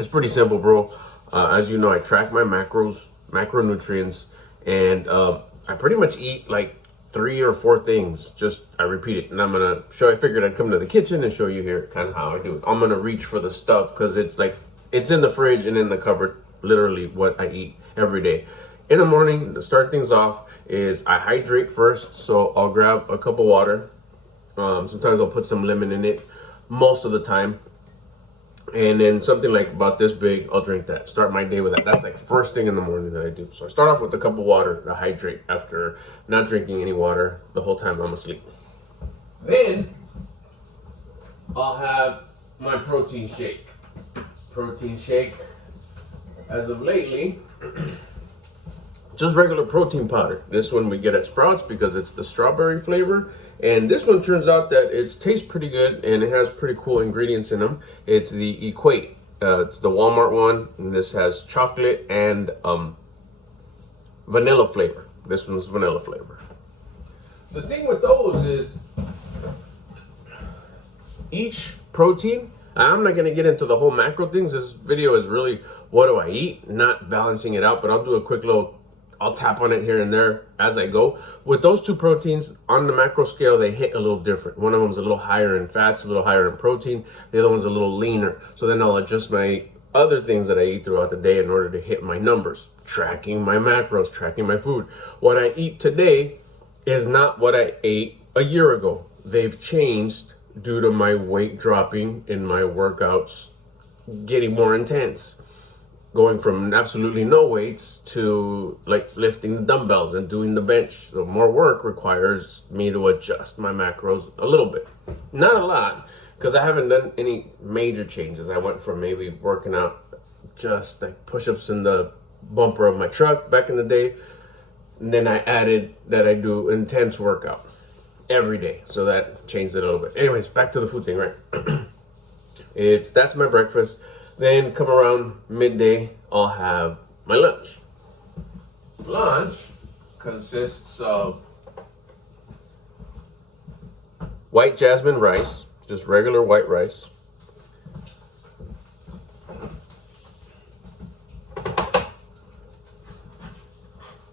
It's pretty simple, bro. As you know, I track my macronutrients, and I pretty much eat like 3 or 4 things. Just I repeat it, and I'm gonna show. I figured I'd come to the kitchen and show you here kind of how I do it. I'm gonna reach for the stuff because it's like it's in the fridge and in the cupboard. Literally, what I eat every day. In the morning, to start things off, is I hydrate first. So I'll grab a cup of water. Sometimes I'll put some lemon in it. Most of the time. And then something like about this big, I'll drink that. Start my day with that. That's like first thing in the morning that I do. So I start off with a cup of water to hydrate after not drinking any water the whole time I'm asleep. Then I'll have my protein shake. Protein shake, as of lately, just regular protein powder. This one we get at Sprouts because it's the strawberry flavor. And this one turns out that it tastes pretty good and it has pretty cool ingredients in them. It's the Equate. It's the Walmart one. And this has chocolate and vanilla flavor. This one's vanilla flavor. The thing with those is each protein, I'm not going to get into the whole macro things. This video is really what do I eat, not balancing it out, but I'll do a quick little, I'll tap on it here and there as I go. With those two proteins on the macro scale, they hit a little different. One of them is a little higher in fats, a little higher in protein. The other one's a little leaner. So then I'll adjust my other things that I eat throughout the day in order to hit my numbers, tracking my macros, tracking my food. What I eat today is not what I ate a year ago. They've changed due to my weight dropping and my workouts getting more intense. Going from absolutely no weights to like lifting the dumbbells and doing the bench. So more work requires me to adjust my macros a little bit. Not a lot, because I haven't done any major changes. I went from maybe working out just like push-ups in the bumper of my truck back in the day. And then I added that I do intense workout every day. So that changed it a little bit. Anyways, back to the food thing, right? That's my breakfast. Then come around midday, I'll have my lunch. Lunch consists of white jasmine rice, just regular white rice.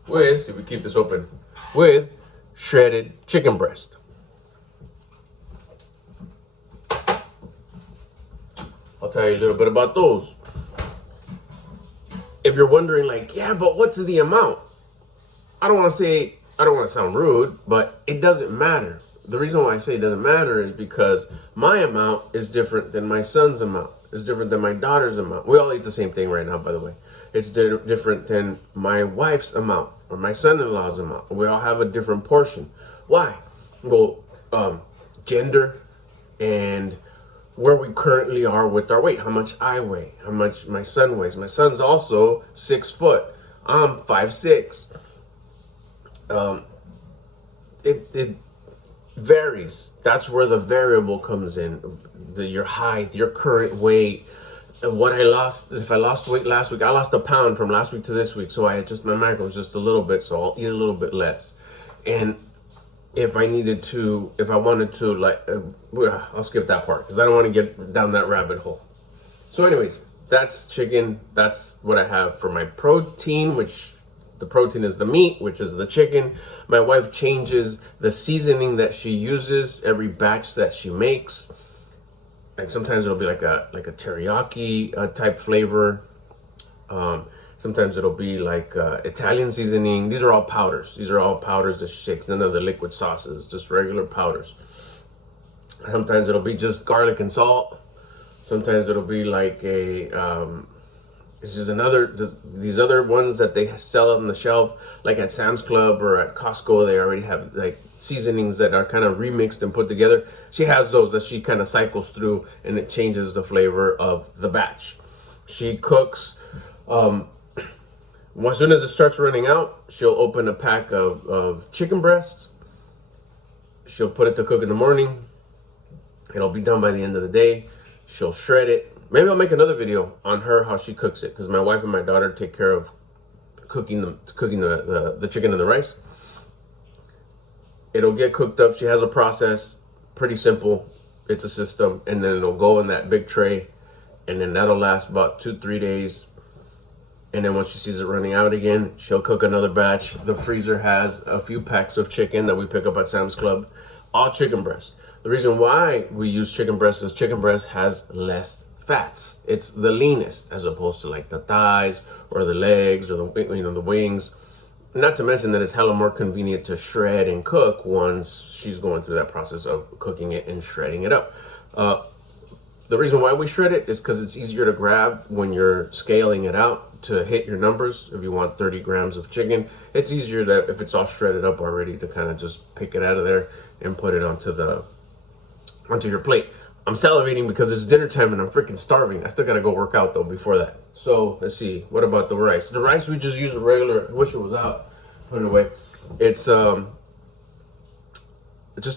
With, if we keep this open, with shredded chicken breast. I'll tell you a little bit about those. If you're wondering like, yeah, but what's the amount? I don't want to sound rude, but it doesn't matter. The reason why I say it doesn't matter is because my amount is different than my son's amount. It's different than my daughter's amount. We all eat the same thing right now, by the way. It's different than my wife's amount or my son-in-law's amount. We all have a different portion. Why? Well, gender and where we currently are with our weight, how much I weigh, how much my son weighs. My son's also 6 foot. I'm 5'6". It varies. That's where the variable comes in. Your height, your current weight, what I lost. If I lost weight last week, I lost a pound from last week to this week, so I adjust my macros just a little bit, so I'll eat a little bit less. And if I wanted to, like, I'll skip that part because I don't want to get down that rabbit hole. So anyways, that's chicken. That's what I have for my protein, which the protein is the meat, which is the chicken. My wife changes the seasoning that she uses every batch that she makes. Like sometimes it'll be like a teriyaki type flavor. Sometimes it'll be like Italian seasoning. These are all powders. These are all powders that she shakes. None of the liquid sauces, just regular powders. Sometimes it'll be just garlic and salt. Sometimes it'll be like it's just these other ones that they sell on the shelf, like at Sam's Club or at Costco. They already have like seasonings that are kind of remixed and put together. She has those that she kind of cycles through, and it changes the flavor of the batch. She cooks. As soon as it starts running out, she'll open a pack of chicken breasts. She'll put it to cook in the morning. It'll be done by the end of the day. She'll shred it. Maybe I'll make another video on how she cooks it, because my wife and my daughter take care of cooking the chicken and the rice. It'll get cooked up. She has a process, pretty simple. It's a system, and then it'll go in that big tray, and then that'll last about 2-3 days. And then once she sees it running out again, she'll cook another batch. The freezer has a few packs of chicken that we pick up at Sam's Club, all chicken breast. The reason why we use chicken breast is chicken breast has less fats. It's the leanest, as opposed to like the thighs or the legs or the wings. Not to mention that it's hella more convenient to shred and cook once she's going through that process of cooking it and shredding it up. The reason why we shred it is because it's easier to grab when you're scaling it out to hit your numbers. If you want 30 grams of chicken, it's easier that if it's all shredded up already to kind of just pick it out of there and put it onto your plate. I'm salivating because it's dinner time and I'm freaking starving. I still gotta go work out though before that. So let's see, what about the rice? The rice, we just use a regular, I wish it was out, put it away. It's just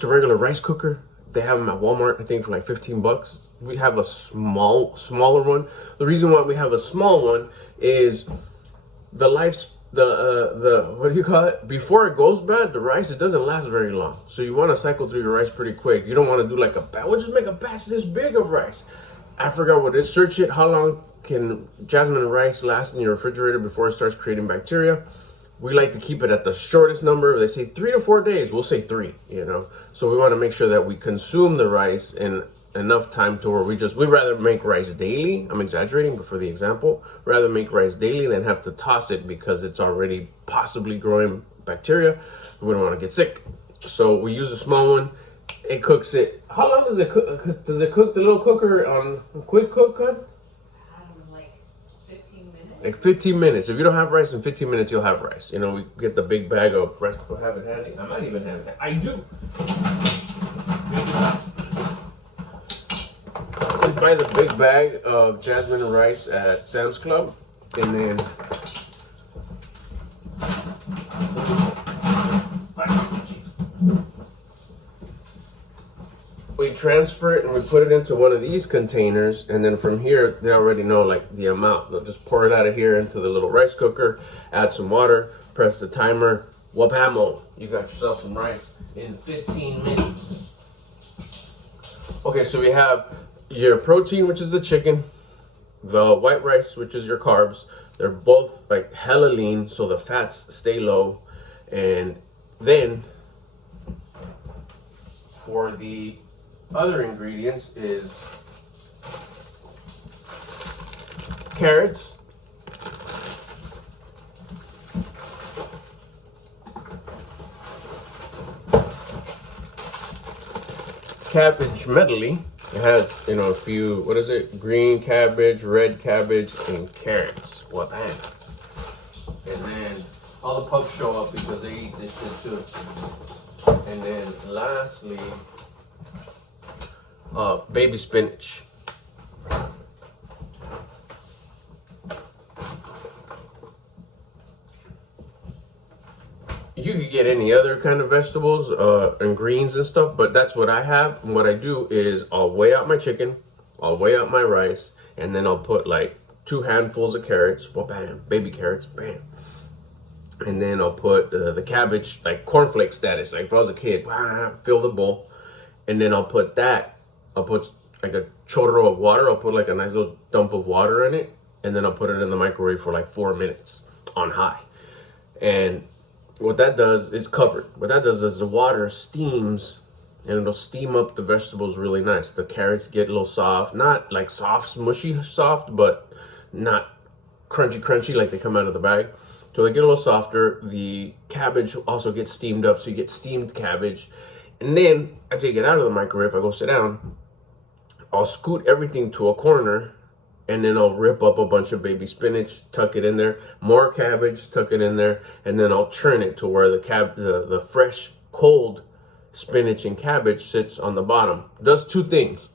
a regular rice cooker. They have them at Walmart, I think for like 15 bucks. We have a smaller one. The reason why we have a small one is the what do you call it? Before it goes bad, the rice, it doesn't last very long. So you want to cycle through your rice pretty quick. You don't want to do like a batch. We'll just make a batch this big of rice. I forgot what it is. Search it. How long can jasmine rice last in your refrigerator before it starts creating bacteria? We like to keep it at the shortest number. They say 3 to 4 days. We'll say 3, you know. So we want to make sure that we consume the rice in enough time to where we'd rather make rice daily. I'm exaggerating, but for the example, rather make rice daily than have to toss it because it's already possibly growing bacteria. We don't want to get sick. So we use a small one. It cooks it. How long does it cook? Does it cook the little cooker on a quick cook, cut? Like 15 minutes. Like 15 minutes. If you don't have rice in 15 minutes, you'll have rice. You know, we get the big bag of rice. I have it handy. I might even have it. I do. Buy the big bag of jasmine rice at Sam's Club, and then we transfer it and we put it into one of these containers, and then from here they already know like the amount. They'll just pour it out of here into the little rice cooker, add some water, press the timer, wapamo, you got yourself some rice in 15 minutes. Okay, so we have your protein, which is the chicken, the white rice, which is your carbs. They're both like hella lean, so the fats stay low. And then for the other ingredients is carrots, cabbage medley. It has, you know, a few, what is it? Green cabbage, red cabbage, and carrots. What man? And then all the pups show up because they eat this shit too. And then lastly, baby spinach. You could get any other kind of vegetables and greens and stuff, but that's what I have. And what I do is I'll weigh out my chicken, I'll weigh out my rice, and then I'll put like 2 handfuls of carrots, well, bam, baby carrots, bam. And then I'll put the cabbage, like cornflake status, like if I was a kid, fill the bowl. And then I'll put like a chorro of water. I'll put like a nice little dump of water in it, and then I'll put it in the microwave for like 4 minutes on high. And what that does is covered. What that does is the water steams, and it'll steam up the vegetables really nice. The carrots get a little soft, not like soft, mushy soft, but not crunchy like they come out of the bag. So they get a little softer. The cabbage also gets steamed up, so you get steamed cabbage. And then I take it out of the microwave, I go sit down, I'll scoot everything to a corner, and then I'll rip up a bunch of baby spinach, tuck it in there, more cabbage, tuck it in there, and then I'll churn it to where the fresh, cold spinach and cabbage sits on the bottom. It does 2 things.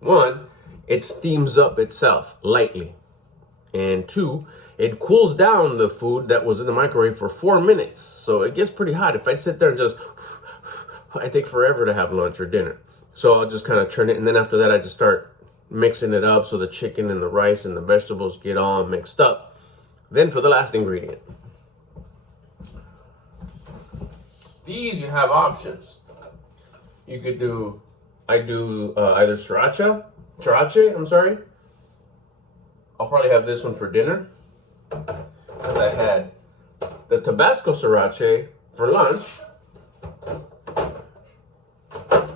1, it steams up itself lightly. And 2, it cools down the food that was in the microwave for 4 minutes. So it gets pretty hot. If I sit there and just, I take forever to have lunch or dinner. So I'll just kind of churn it, and then after that I just start mixing it up so the chicken and the rice and the vegetables get all mixed up. Then for the last ingredient, these you have options. You could do, I do either sriracha, I'll probably have this one for dinner, because I had the Tabasco Sriracha for lunch.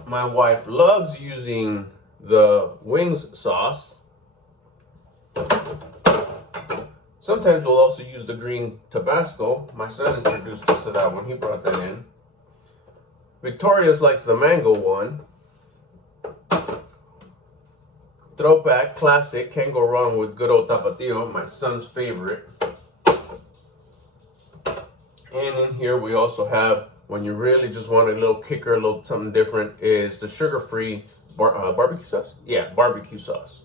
My wife loves using the wings sauce. Sometimes we'll also use the green Tabasco. My son introduced us to that one. He brought that in. Victorious likes the mango one. Throwback, classic, can't go wrong with good old Tapatio, my son's favorite. And in here we also have, when you really just want a little kicker, a little something different, is the sugar-free barbecue sauce? Yeah, barbecue sauce.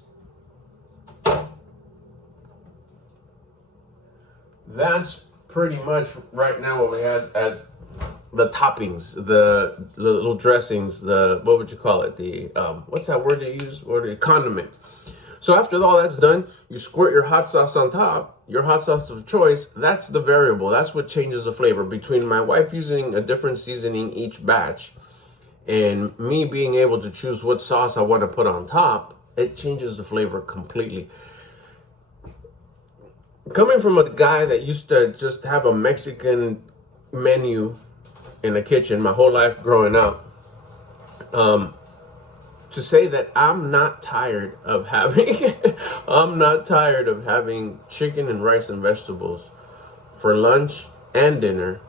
That's pretty much right now what we have as the toppings, the little dressings, the, what would you call it? The, what's that word they use? Condiment. So after all that's done, you squirt your hot sauce on top, your hot sauce of choice. That's the variable. That's what changes the flavor. Between my wife using a different seasoning each batch and me being able to choose what sauce I want to put on top, it changes the flavor completely. Coming from a guy that used to just have a Mexican menu in the kitchen my whole life growing up, to say that I'm not tired of having I'm not tired of having chicken and rice and vegetables for lunch and dinner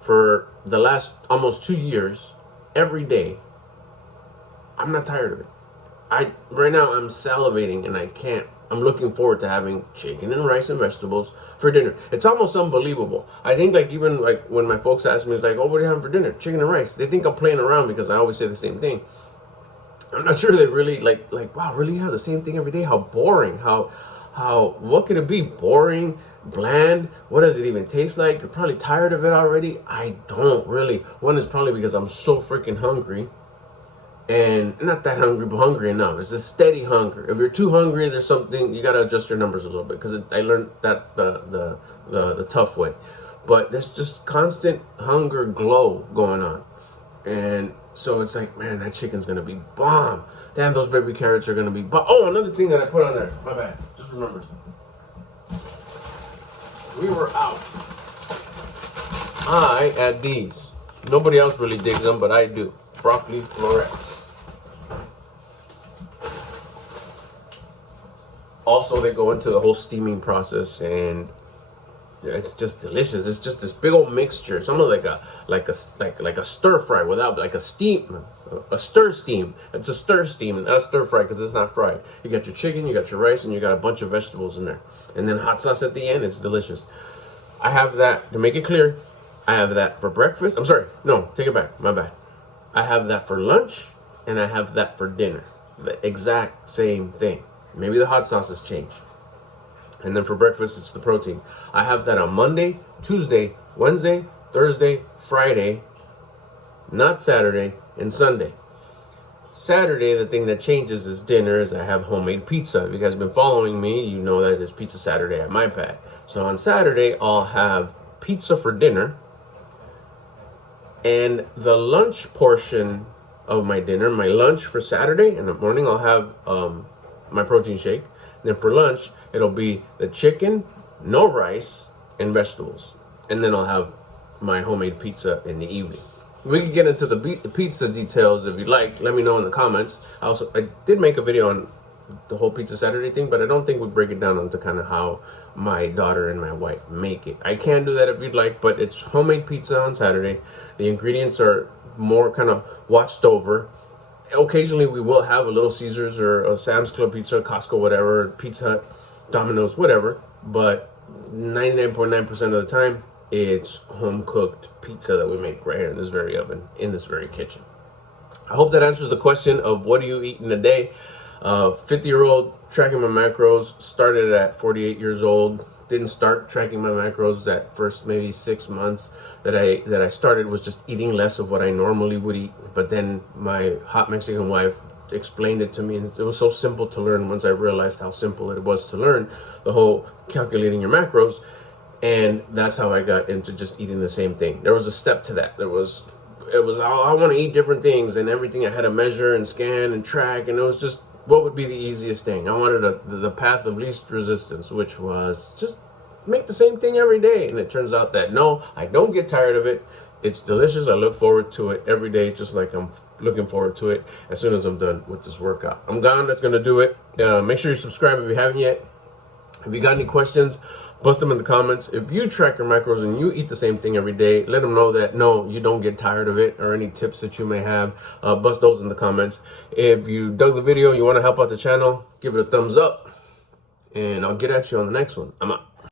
for the last almost 2 years every day. I'm not tired of it. Right now I'm salivating and I can't. I'm looking forward to having chicken and rice and vegetables for dinner. It's almost unbelievable. I think like even like when my folks ask me, it's like, oh, what are you having for dinner? Chicken and rice. They think I'm playing around because I always say the same thing. I'm not sure they really like, wow, really have the same thing every day? How boring. What could it be? Boring, bland? What does it even taste like? You're probably tired of it already. I don't really. One is probably because I'm so freaking hungry. And not that hungry, but hungry enough. It's a steady hunger. If you're too hungry, there's something, you got to adjust your numbers a little bit, because I learned that the tough way. But there's just constant hunger glow going on. And so it's like, man, that chicken's going to be bomb. Damn, those baby carrots are going to be bomb. Oh, another thing that I put on there. My bad. Just remember. We were out. I add these. Nobody else really digs them, but I do. Broccoli florets. Also, they go into the whole steaming process, and it's just delicious. It's just this big old mixture. It's almost like a stir fry without like a stir steam. It's a stir steam, not a stir fry, because it's not fried. You got your chicken, you got your rice, and you got a bunch of vegetables in there, and then hot sauce at the end. It's delicious. I have that, to make it clear, I have that for breakfast. I'm sorry, no, take it back. My bad. I have that for lunch, and I have that for dinner. The exact same thing. Maybe the hot sauces change. And then for breakfast, it's the protein. I have that on Monday, Tuesday, Wednesday, Thursday, Friday, not Saturday, and Sunday. Saturday, the thing that changes is dinner, is I have homemade pizza. If you guys have been following me, you know that it's Pizza Saturday at my pad. So on Saturday, I'll have pizza for dinner. And the lunch portion of my dinner, my lunch for Saturday in the morning, I'll have my protein shake. And then for lunch, it'll be the chicken, no rice, and vegetables. And then I'll have my homemade pizza in the evening. We can get into the pizza details if you'd like. Let me know in the comments. I did make a video on the whole Pizza Saturday thing, but I don't think we break it down into kind of how my daughter and my wife make it. I can do that if you'd like, but it's homemade pizza on Saturday. The ingredients are more kind of watched over. Occasionally we will have a Little Caesars or a Sam's Club pizza, Costco, whatever, Pizza Hut, Domino's, whatever. But 99.9% of the time, it's home-cooked pizza that we make right here in this very oven, in this very kitchen. I hope that answers the question of what do you eat in a day. 50-year-old tracking my macros, started at 48 years old. Didn't start tracking my macros that first maybe 6 months that I started, was just eating less of what I normally would eat. But then my hot Mexican wife explained it to me, and it was so simple to learn once I realized how simple it was to learn the whole calculating your macros. And that's how I got into just eating the same thing. There was a step to that. It was I want to eat different things, and everything I had to measure and scan and track, and it was just what would be the easiest thing? I wanted the path of least resistance, which was just make the same thing every day. And it turns out that no, I don't get tired of it. It's delicious. I look forward to it every day, just like I'm looking forward to it as soon as I'm done with this workout. I'm gone. That's going to do it. Make sure you subscribe if you haven't yet. If you got any questions, bust them in the comments. If you track your macros and you eat the same thing every day, let them know that no, you don't get tired of it, or any tips that you may have, bust those in the comments. If you dug the video, you want to help out the channel, give it a thumbs up, and I'll get at you on the next one. I'm out.